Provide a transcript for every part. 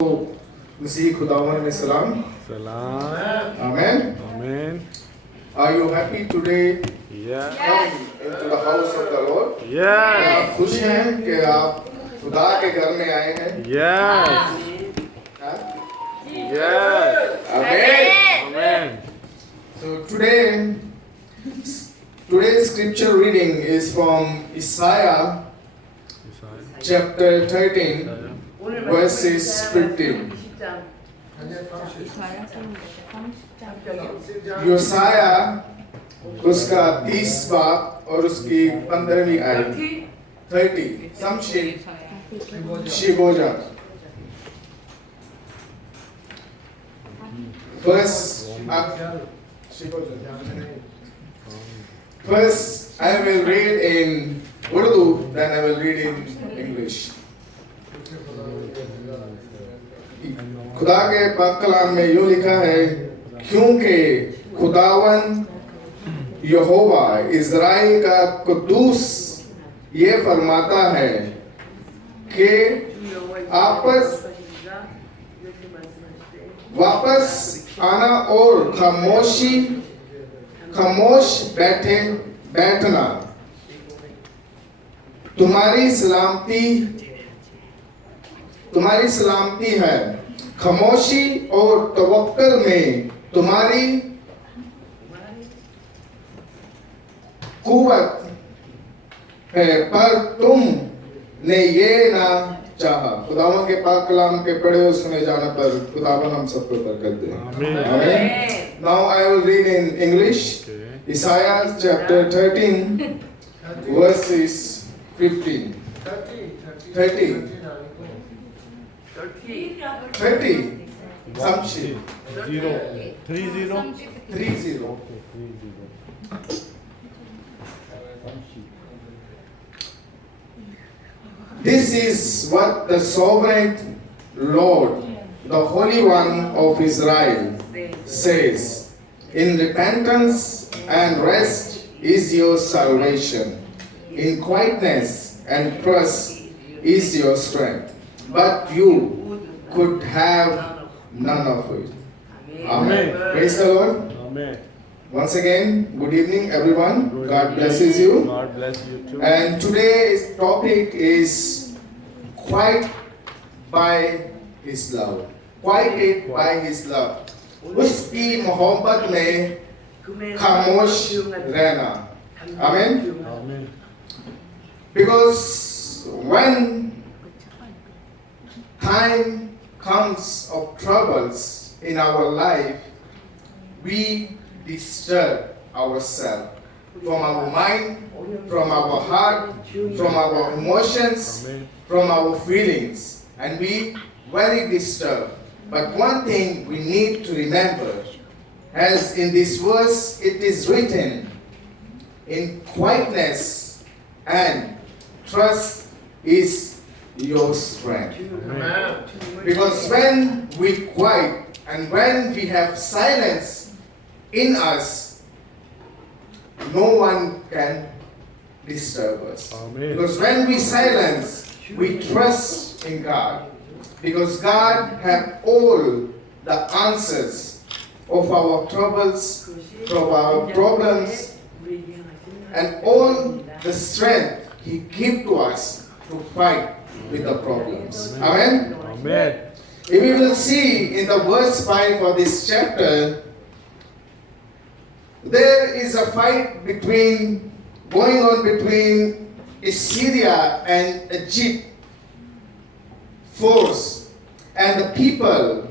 मसीह खुदावन में सलाम. Amen. Amen. Are you happy today Yeah. coming into the house of the Lord? Yes. आप खुश हैं कि आप खुदा के घर में आए हैं? Yes. हाँ? Yes. Amen. Amen. So today's scripture reading is from Isaiah chapter 13 verses 15. योसाया उसका 30 बाब और उसकी 15वीं आयत 30 संक्षेप शिबोजा. First I will read in Urdu, then I will read in English. खुदा के पाक कलाम में यूं लिखा है, क्योंकि खुदावन यहोवा इज़राइल का कुद्दूस ये फरमाता है कि वापस आना और खामोश बैठना तुम्हारी सलामती है. खामोशी और तवक्कुल में तुम्हारी कुव्वत है, पर तुमने ये ना चाहा. खुदावन के पाक कलाम के पढ़े और सुने जाने पर खुदावन हम सबको बरकत दे. Amen. Now I will read in English. Isaiah chapter 13 verses 15. 30. Samshi. 30. This is what the sovereign Lord, the Holy One of Israel, says. In repentance and rest is your salvation. In quietness and trust is your strength. But you could have none of it. Amen. Praise the Lord. Amen. Once again, good evening, everyone. God blesses you. God bless you too. And today's topic is quiet by His love. Quieted by His love. उसकी मोहब्बत में खामोश रहना. Amen. Amen. Because when time comes of troubles in our life, we disturb ourselves from our mind, from our heart, from our emotions, Amen. from our feelings, and we very disturbed. But one thing we need to remember, as in this verse it is written, in quietness and trust is your strength. Amen. Because when we quiet and when we have silence in us, no one can disturb us. Amen. Because when we silence, we trust in God. Because God has all the answers of our troubles, of our problems, and all the strength He gives to us to fight with the problems. Amen? Amen. If we will see in the verse 5 of this chapter, there is a fight going on between Assyria and Egypt force, and the people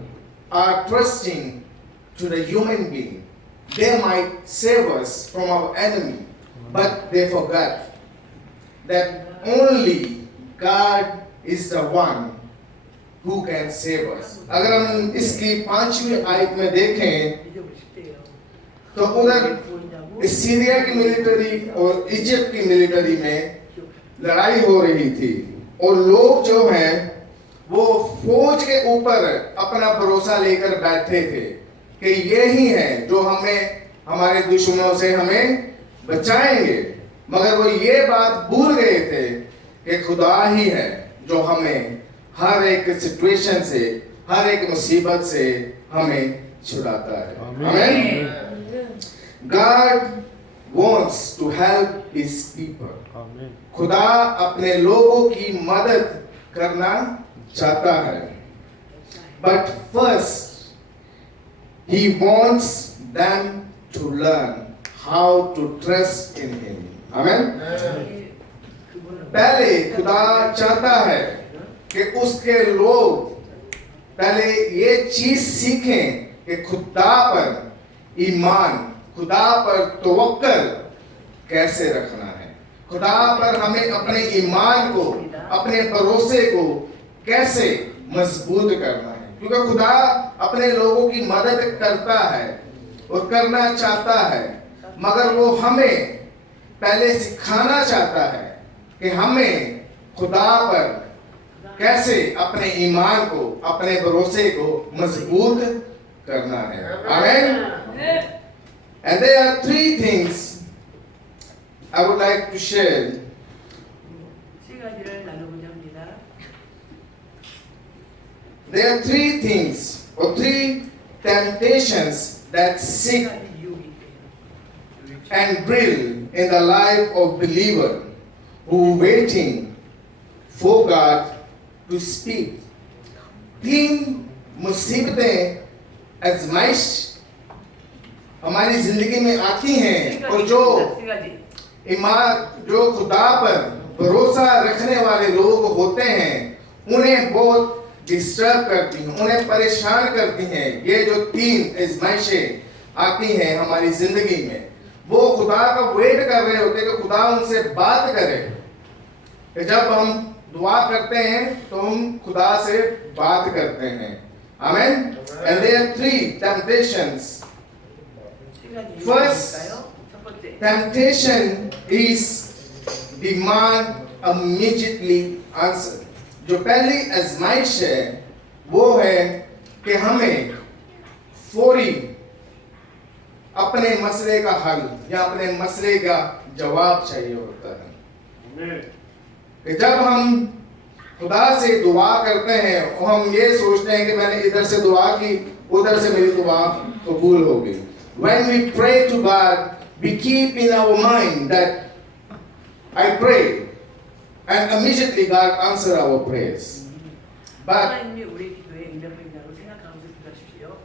are trusting to the human being. They might save us from our enemy, but they forgot that only God is the one who can save us. अगर हम इसकी 5वीं आयत में देखें तो उधर सीरिया की मिलिट्री और इजिप्ट की मिलिट्री में लड़ाई हो रही थी, और लोग जो हैं वो फौज के ऊपर अपना भरोसा लेकर बैठे थे कि ये ही है जो हमें हमारे दुश्मनों से हमें बचाएंगे. मगर वो ये बात भूल गए थे कि खुदा ही है जो हमें हर एक सिचुएशन से हर एक मुसीबत से हमें छुड़ाता है। Amen. God wants to help his people. Amen. खुदा अपने लोगों की मदद करना चाहता है। But first, he wants them to learn how to trust in him. Amen. पहले खुदा चाहता है कि उसके लोग पहले ये चीज सीखें कि खुदा पर ईमान, खुदा पर तवक्कल कैसे रखना है, खुदा पर हमें अपने ईमान को, अपने भरोसे को कैसे मजबूत करना है। क्योंकि खुदा अपने लोगों की मदद करता है और करना चाहता है, मगर वो हमें पहले सिखाना चाहता है कि हमें खुदा पर कैसे अपने ईमान को, अपने भरोसे को मजबूत करना है। आमीन। And there are three things I would like to share. 세 가지를 나누고자 합니다. There are three things or three temptations that 세 seek 가지 유혹이 있대요. and drill in the life of believer who waiting for God to speak. तीन मुसीबतें आजमाइश हमारी जिंदगी में आती हैं और जो 세 가지. ईमान, जो खुदा पर भरोसा रखने वाले लोग होते हैं, उन्हें बहुत डिस्टर्ब करती हैं, उन्हें परेशान करती हैं। ये जो तीन आजमाइशें आती हैं हमारी जिंदगी में, वो खुदा का वेट कर रहे होते हैं कि खुदा उनसे बात करे। कि जब हम दुआ करते हैं तो हम खुदा से बात करते हैं। आमीन। And there are three temptations. 세 가지 유혹이 First, 있을까요? 첫 번째. Temptation is demand immediately answer. जो पहली आजमाइश है वो है कि हमें फौरी अपने मसले का हल या अपने मसले का जवाब चाहिए होता है। कि जब हम खुदा से दुआ करते हैं और हम ये सोचते हैं कि मैंने इधर से दुआ की, उधर से मेरी दुआ कबूल हो गई। When we pray to God, we keep in our mind that I pray and immediately God answer our prayers. But 하나님이 우리 기도에 응답하신다고 생각하면서 기도하십시오.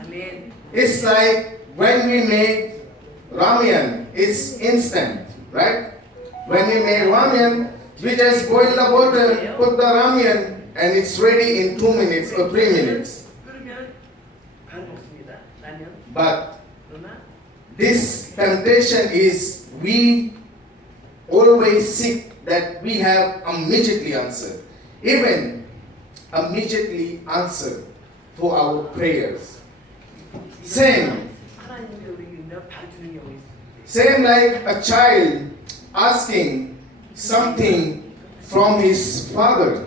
아멘. it's like when we make ramen, it's instant, right? When we make ramen, we just boil the water, put the ramen, and it's ready in 2 minutes or 3 minutes. 그러면 바로 먹습니다. 라면. But 그러나 this temptation is we always seek that we have immediately answer, even immediately answer for our prayers. Same, 하나님이 우리 응답 바로 주는 경우 있습니다. same like a child asking something from his father.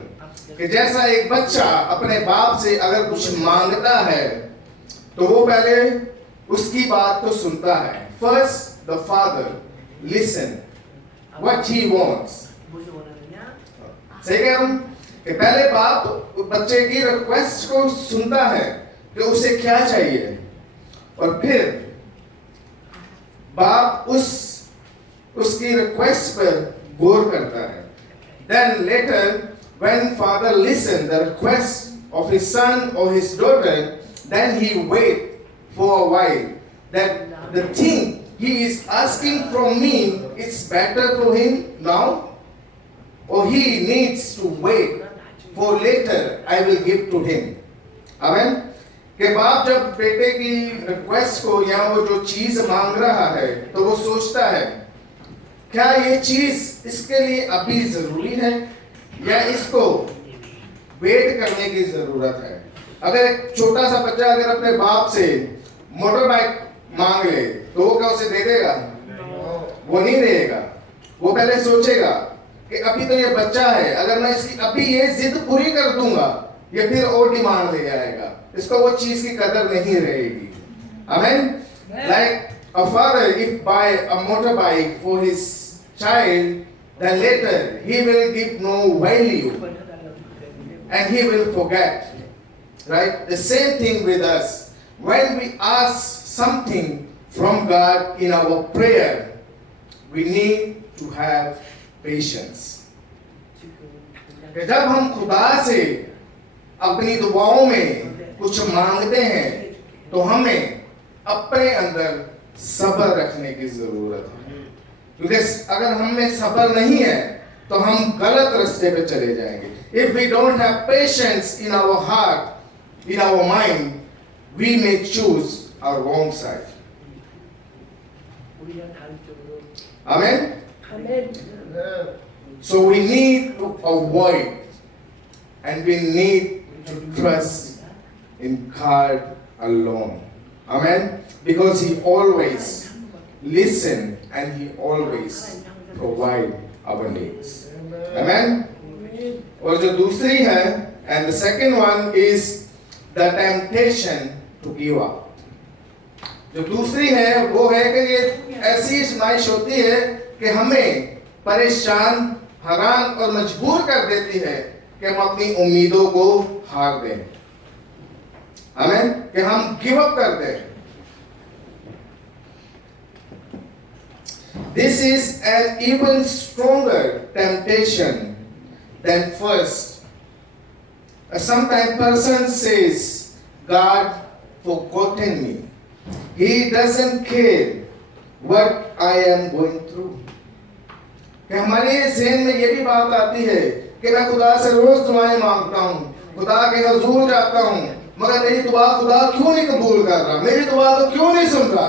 कि जैसा एक बच्चा अपने बाप से अगर कुछ मांगता है तो वो पहले उसकी बात को सुनता है। First, the father listen what he wants. 무엇을 원하느냐? सही कह रहा हूं कि पहले बाप बच्चे की रिक्वेस्ट को सुनता है कि उसे क्या चाहिए, और फिर बाप उसकी रिक्वेस्ट पर गौर करता है। Then later, when father listen the request of his son or his daughter, then he wait for a while that the thing he is asking from me is better to him now, or he needs to wait for later I will give to him. Amen. कि बाप जब बेटे की रिक्वेस्ट को या वो जो चीज मांग रहा है तो वो सोचता है क्या ये चीज इसके लिए अभी जरूरी है या इसको वेट करने की जरूरत है। अगर एक छोटा सा बच्चा अगर अपने बाप से मोटर बाइक मांग ले तो वो क्या उसे दे देगा? वो नहीं देगा। वो पहले सोचेगा कि अभी तो ये बच्चा है, अगर मैं इसकी अभी ये जिद पूरी कर दूंगा ये फिर और डिमांड ले जाएगा, इसको वो चीज की कदर नहीं रहेगी। Amen. Like a father if buy a motorbike for his child, then later he will give no value and he will forget Right? The same thing with us. When we ask something from God in our prayer, we need to have patience. कि जब हम खुदा से अपनी दुआओं में कुछ मांगते हैं तो हमें अपने अंदर सब्र रखने की जरूरत है, क्योंकि अगर हम में सब्र नहीं है तो हम गलत रास्ते पे चले जाएंगे. If we don't have patience in our heart, in our mind, we may choose a wrong side. Amen? So we need to avoid and we need to trust in God alone. Amen? Because He always listen and He always provide our needs. Amen? और जो दूसरी है, and the second one is the temptation to give up. जो दूसरी है वो है कि ये ऐसी आजमाइश होती है कि हमें परेशान, हैरान और मजबूर कर देती है कि हम अपनी उम्मीदों को हार दें. आमीन, कि हम गिव अप कर दें. This is an even stronger temptation than first. Sometimes person says, God forgotten me. He doesn't care what I am going through. कि हमारे ज़हन में ये भी बात आती है कि मैं खुदा से रोज दुआएं मांगता हूँ, खुदा के हजूर जाता हूँ, मगर मेरी दुआ खुदा क्यों नहीं कबूल कर रहा, मेरी दुआ तो क्यों नहीं सुन रहा.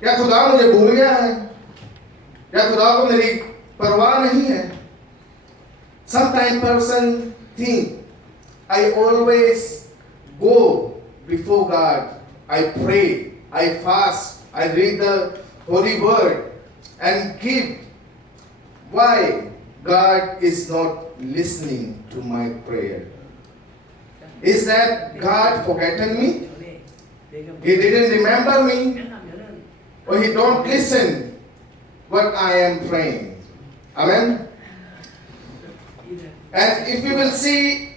क्या खुदा मुझे भूल गया है? क्या खुदा को मेरी परवाह नहीं है? Sometimes person think, I always go before God, I pray, I fast, I read the Holy Word and give. Why God is not listening to my prayer? Is that God forgotten me? He didn't remember me? Or He don't listen what I am praying? Amen? And if you will see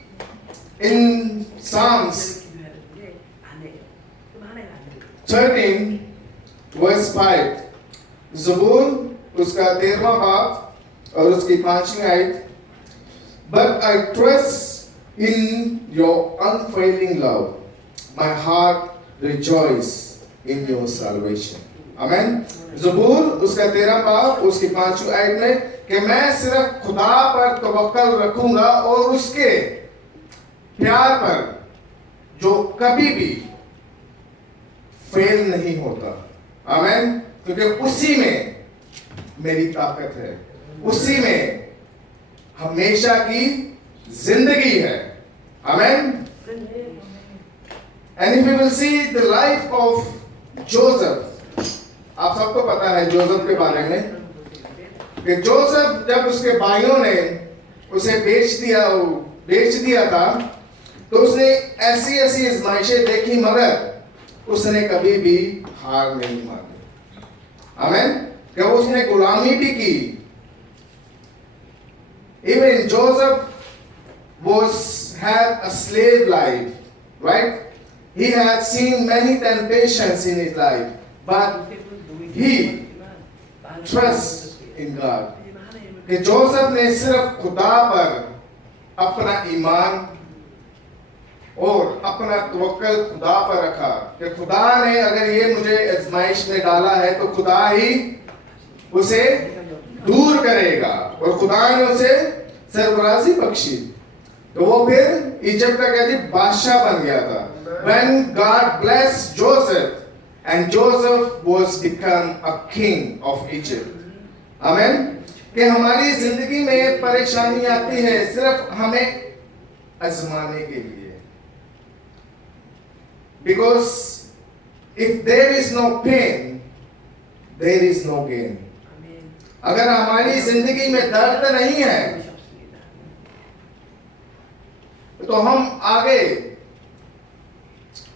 in Psalms 13 verse 5, ज़बूर उसका 13वां बाब और उसकी 5वीं आयत, but I trust in your unfailing love, my heart rejoice in your salvation. Amen. ज़बूर उसका 13वां बाब उसकी 5वीं आयत में कि मैं सिर्फ खुदा पर तवक्कल रखूंगा और उसके प्यार पर जो कभी भी फेल नहीं होता. आमीन. क्योंकि उसी में मेरी ताकत है, उसी में हमेशा की जिंदगी है. आमीन. And if you will see the life of Joseph, आप सबको पता है जोसेफ के बारे में कि जोसेफ जब उसके भाइयों ने उसे बेच दिया था तो उसने ऐसी ऐसी आजमाइशें देखी मगर उसने कभी भी हार नहीं मानी. आमीन. कि उसने गुलामी भी की. Even Joseph had a slave life, right? He had seen many temptations in his life, but he trusts in God. कि जोसेफ ने सिर्फ खुदा पर अपना ईमान और अपना तवक्कल खुदा पर रखा कि खुदा ने अगर ये मुझे आजमाइश में डाला है तो खुदा ही उसे दूर करेगा, और खुदा ने उसे सरफराजी बख्शी. तो वो फिर इजिप्ट का कहती बादशाह बन गया था. When God blessed Joseph and Joseph was become a king of Egypt. आमीन. कि हमारी जिंदगी में परेशानी आती है सिर्फ हमें आजमाने के लिए. Because if there is no pain, there is no gain. अगर हमारी जिंदगी में दर्द नहीं है तो हम आगे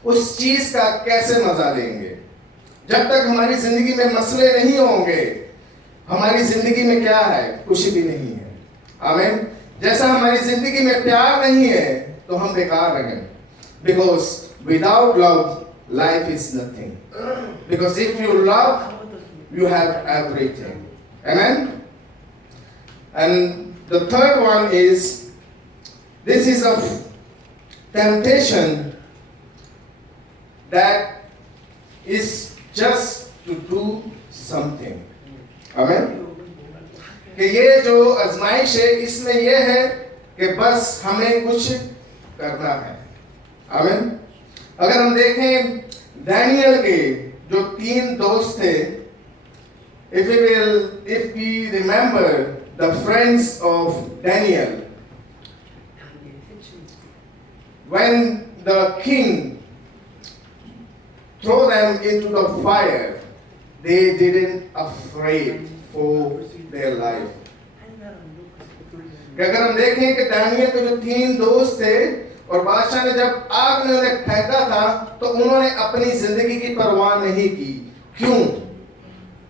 उस चीज का कैसे मजा लेंगे? जब तक हमारी जिंदगी में मसले नहीं होंगे, हमारी जिंदगी में क्या है? कुछ भी नहीं है. आमीन. जैसा हमारी जिंदगी में प्यार नहीं है तो हम बेकार रहें. Because without love, life is nothing. Because if you love, you have everything. Amen? And the third one is, this is a temptation that is just to do something. Amen? कि ये जो आजमाइश है इसमें ये है कि बस हमें कुछ करना है. आमीन. अगर हम देखें दानियल के जो 3 दोस्त थे, if we remember the friends of Daniel, when the king threw them into the fire, they didn't afraid for their life. कि अगर हम देखें कि दानियल के जो 3 दोस्त थे और बादशाह ने जब आग में उन्हें फेंका था तो उन्होंने अपनी जिंदगी की परवाह नहीं की. क्यों?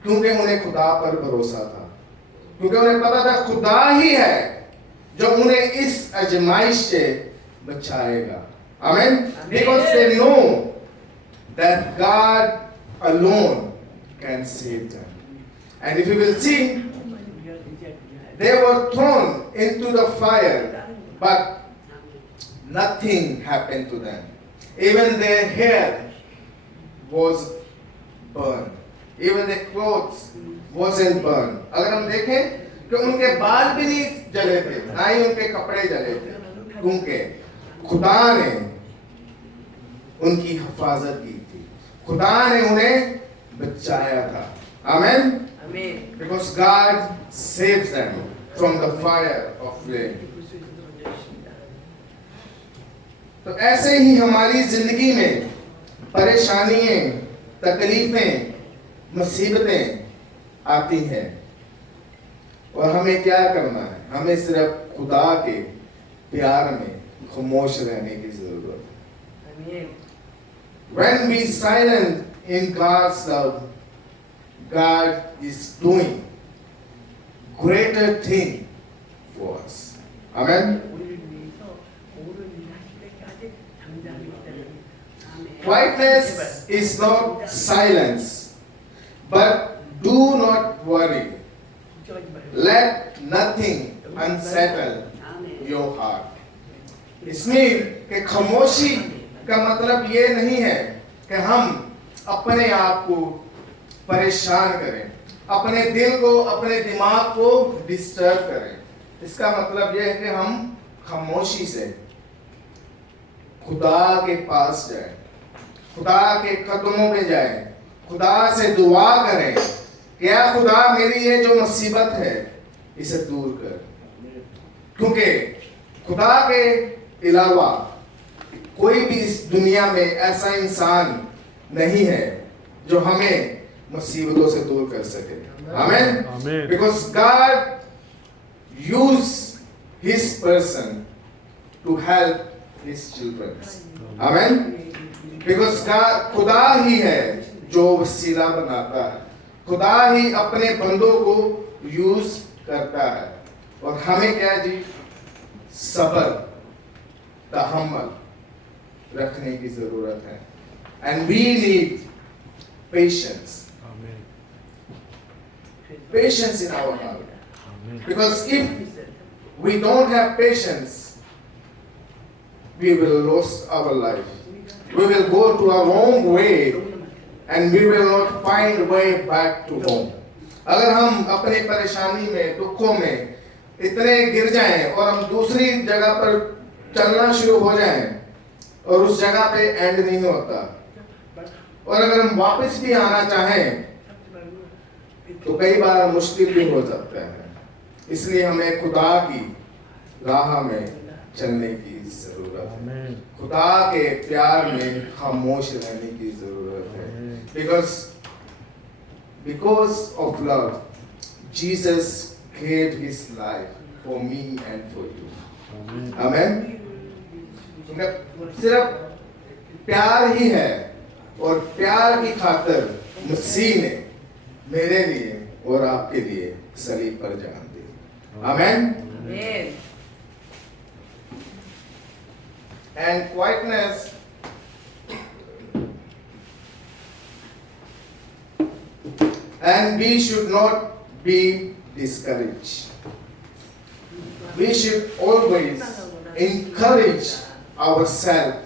क्योंकि उन्हें खुदा पर भरोसा था. क्योंकि उन्हें पता था खुदा ही है जो उन्हें इस आजमाइश से बचाएगा. Amen? Because they know that God alone can save them. And if you will see, they were thrown into the fire, but nothing happened to them. Even their hair was burned. Even their clothes wasn't burned. अगर हम देखें कि उनके बाल भी नहीं जले थे, ना ही उनके कपड़े जले थे, क्योंकि खुदा ने उनकी हिफाजत की थी. खुदा ने उन्हें बचाया था. Amen. Amen. Because God saves them from the fire of flame. तो ऐसे ही हमारी जिंदगी में परेशानियां, तकलीफें, मुसीबतें आती हैं और हमें क्या करना है? हमें सिर्फ खुदा के प्यार में खामोश रहने की जरूरत है. Amen. When we silent in God's love, God is doing greater thing for us. Amen. 우리를 위해서 모든 일을 하실 때까지 당장이 있다는. 아멘. Quietness is not silence, but do not worry. 걱정하지 말고. Let nothing unsettle 아멘. your heart. इसमें कि खामोशी का मतलब ये नहीं है कि हम अपने आप को परेशान करें, अपने दिल को, अपने दिमाग को डिस्टर्ब करें. इसका मतलब यह है कि हम खामोशी से खुदा के पास जाएं, खुदा के कदमों में जाएं, खुदा से दुआ करें, क्या खुदा मेरी ये जो मुसीबत है इसे दूर कर. क्योंकि खुदा के अलावा कोई भी इस दुनिया में ऐसा इंसान नहीं है जो हमें मुसीबतों से दूर कर सके. Amen. Amen. Because God used His person to help His children. Amen. Because God खुदा ही है जो वसीला बनाता है. खुदा ही अपने बंदों को यूज करता है और हमें क्या जी? सब्र, तहम्मुल रखने की जरूरत है. And we need patience. Amen. Patience in our heart. Amen. Because if we don't have patience, we will lose our life. We will go to a wrong way and we will not find way back to home. अगर हम अपने परेशानी में, दुखों में इतने गिर जाएं और हम दूसरी जगह पर चलना शुरू हो जाएं और उस जगह पे एंड नहीं होता, और अगर हम वापस भी आना चाहें तो कई बार मुश्किल भी हो सकता है. इसलिए हमें खुदा की राह में चलने की जरूरत है. Amen. खुदा के प्यार में खामोश रहने की जरूरत है. Because of love, Jesus gave His life for me and for you. Amen. Amen. सिर्फ प्यार ही है और प्यार की खातिर मसीह ने मेरे लिए और आपके लिए सलीब पर जान दी. Amen. Amen. And quietness and we should not be discouraged. We should always encourage ourselves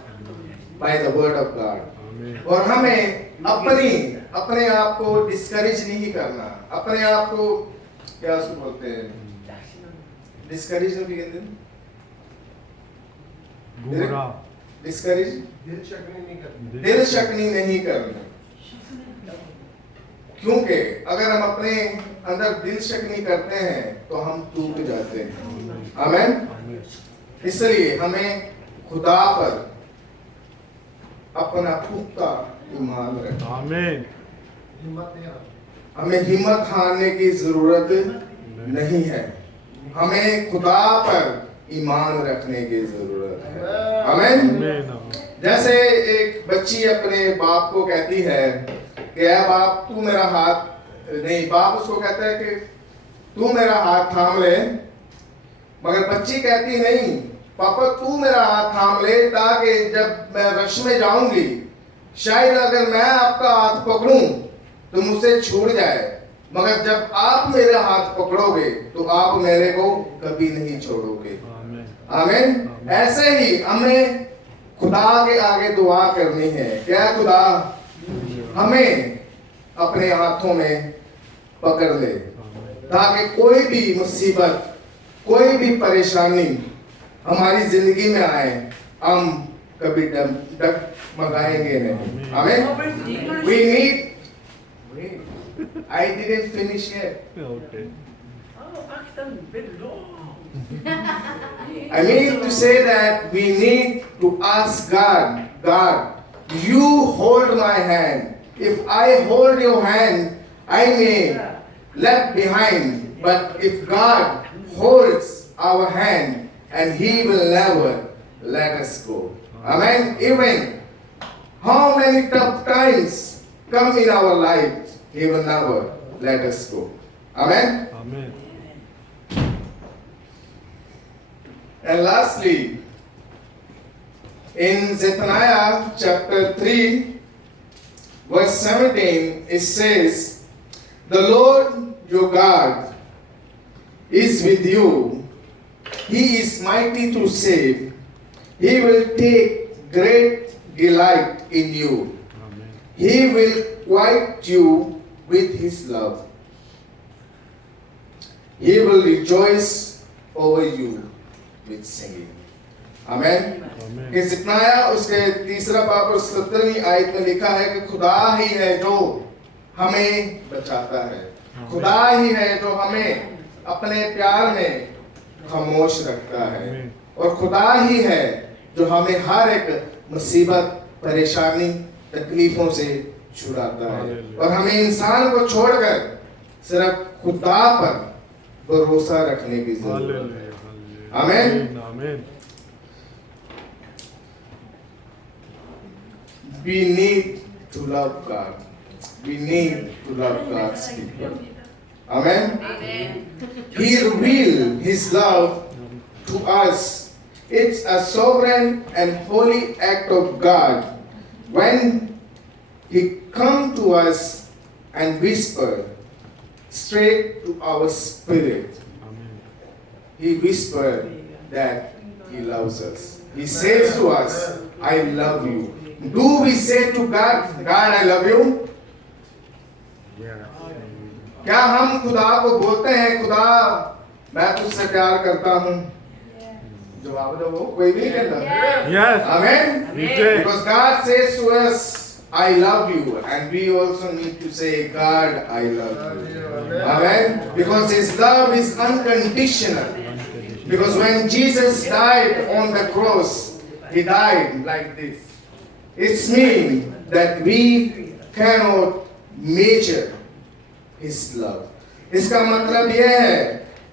by the word of God. Amen. और हमें अपने आप को डिस्करेज नहीं करना, अपने आप को क्या उसको बोलते हैं, डिस्करेज भी कहते हैं, गुमराह। डिस्करेज, दिल शकनी नहीं करना, क्योंकि अगर हम अपने अंदर दिल शकनी करते हैं तो हम टूट जाते हैं। आमीन। आमीन। इसलिए हमें खुदा पर अपना पुख्ता ईमान रखना। आमीन। हमें हिम्मत हारने की जरूरत नहीं है, हमें खुदा पर ईमान रखने की जरूरत है। आमीन। आमीन। जैसे एक बच्ची अपने बाप को कहती है कि ऐ बाप तू मेरा हाथ, नहीं, बाप उसको कहता है कि तू मेरा हाथ थाम ले, मगर बच्ची कहती नहीं पापा तू मेरा हाथ थाम ले, ताकि जब मैं रश में जाऊंगी शायद अगर मैं आपका हाथ पकड़ूं तो मुझसे छूट जाए, मगर जब आप मेरा हाथ पकड़ोगे तो आप मेरे को कभी नहीं छोड़ोगे। आमीन। ऐसे ही हमें खुदा के आगे दुआ करनी है, क्या खुदा हमें अपने हाथों में पकड़ ले, ताकि कोई भी मुसीबत, कोई भी परेशानी हमारी जिंदगी में आए हम कभी डगमगाएंगे नहीं। आमीन। We need. Wait, I didn't finish yet. Okay. I mean to say that we need to ask God, God, you hold my hand. If I hold your hand, I may left behind. But if God holds our hand, and He will never let us go. Amen. Even how many tough times come in our life, He will never let us go. Amen. Amen. And lastly, in Zephaniah chapter 3, verse 17, it says, the Lord your God is with you. He is mighty to save. He will take great delight in you. Amen. He will quiet you with His love. He will rejoice over you with singing. Amen. Amen. कि ज़िफ़नाया उसके तीसरा बाब और 17वीं आयत में लिखा है कि खुदा ही है जो हमें बचाता है, खुदा ही है जो हमें अपने प्यार में खामोश रखता है, और खुदा ही है जो हमें हर एक मुसीबत, परेशानी, तकलीफों से छुड़ाता है, और हमें इंसान को छोड़कर सिर्फ खुदा पर भरोसा रखने की जरूरत है। आमीन। Amen. We need to love God. We need to love God's people. Amen. He revealed His love to us. It's a sovereign and holy act of God when He come to us and whisper straight to our spirit. Amen. He whispered that He loves us. He says to us, I love you. Do we say to God, God, I love you? Yeah. क्या हम खुदा को बोलते हैं, खुदा मैं तुझसे प्यार करता हूँ? जवाब दो, कोई भी नहीं कहता। Yes. Amen. We say. Because God says to us, I love you, and we also need to say, God, I love you. Amen. Because His love is unconditional. Because when Jesus died on the cross, He died like this. It means that we cannot measure His love. इसका मतलब यह है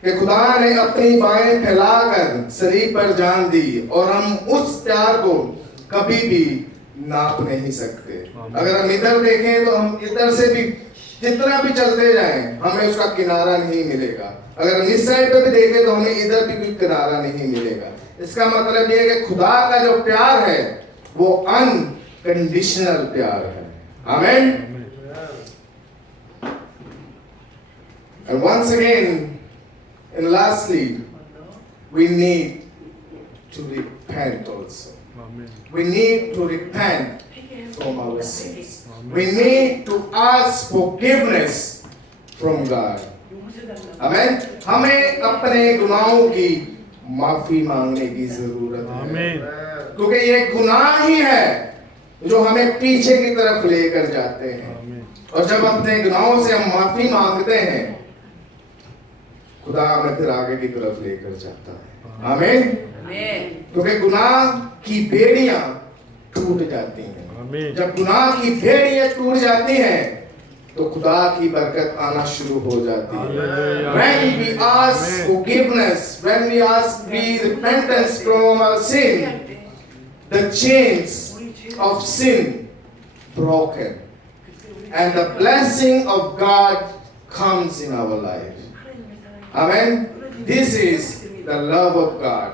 कि खुदा ने अपनी बाहें फैलाकर सलीब पर जान दी, और हम उस प्यार को कभी भी नाप नहीं सकते। अगर हम इधर देखें तो हम इधर से भी जितना भी चलते जाएं हमें उसका किनारा नहीं मिलेगा, अगर हम इस साइड पे भी देखें तो हमें इधर भी कोई किनारा नहीं मिलेगा। इसका मतलब यह है कि खुदा का जो प्यार है वो अनकंडीशनल प्यार है। आमीन। And once again, and lastly, we need to repent also. Amen. We need to repent from our sins. We need to ask forgiveness from God. Amen. हमें अपने गुनाहों की माफी मांगने की जरूरत है. Amen. क्योंकि ये गुनाह ही है जो हमें पीछे की तरफ लेकर जाते हैं. Amen. और जब अपने गुनाहों से हम माफी मांगते हैं, खुदा हमें फिर आगे की तरफ लेकर जाता है. आमीन. क्योंकि गुनाह की बेड़ियां टूट जाती हैं. Amen. जब गुनाह की बेड़ियां टूट जाती हैं, तो खुदा की बरकत आना शुरू हो जाती है. Hallelujah. When we ask Amen. forgiveness, when we ask repentance from our sin, the chains of sin broken, and the blessing of God comes in our life. Amen. This is the love of God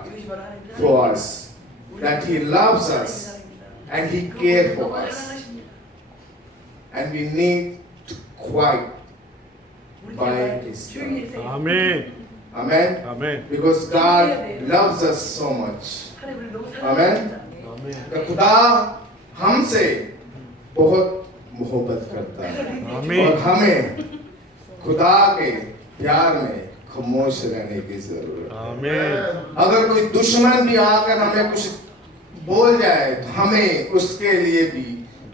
for us, that He loves us and He cares for us, and we need to quiet by His love. Amen. Amen. Amen. Because God loves us so much. Amen. Amen. तो खुदा हमसे बहुत मोहब्बत करता है. Amen. और हमें खुदा के प्यार में खामोश रहने की जरूरत है. Amen. अगर कोई दुश्मन भी आकर हमें कुछ बोल जाए, तो हमें उसके लिए भी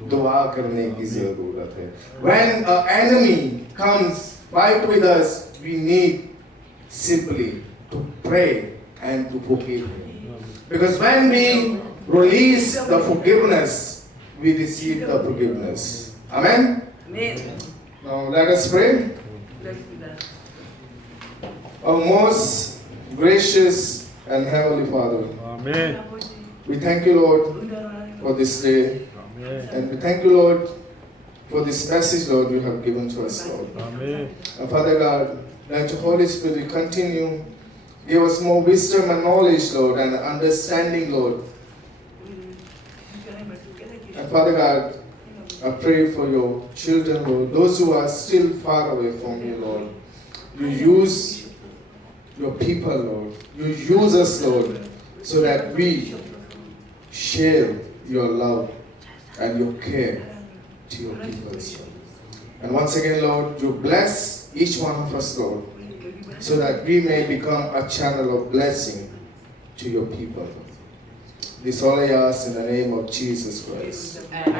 दुआ करने की जरूरत है. When an enemy comes fight with us, we need simply to pray and to forgive him. Because when we release the forgiveness, we receive the forgiveness. Amen. Now let us pray. Our most gracious and heavenly Father, Amen. we thank you, Lord, for this day. Amen. And we thank you, Lord, for this message, Lord, you have given to us, Lord. Amen. And Father God, let your Holy Spirit continue. Give us more wisdom and knowledge, Lord, and understanding, Lord. And Father God, I pray for your children, Lord, those who are still far away from you, Lord. You use your people, Lord. You use us, Lord, so that we share your love and your care to your people, Lord. And once again, Lord, you bless each one of us, Lord, so that we may become a channel of blessing to your people. This all I ask in the name of Jesus Christ. Amen.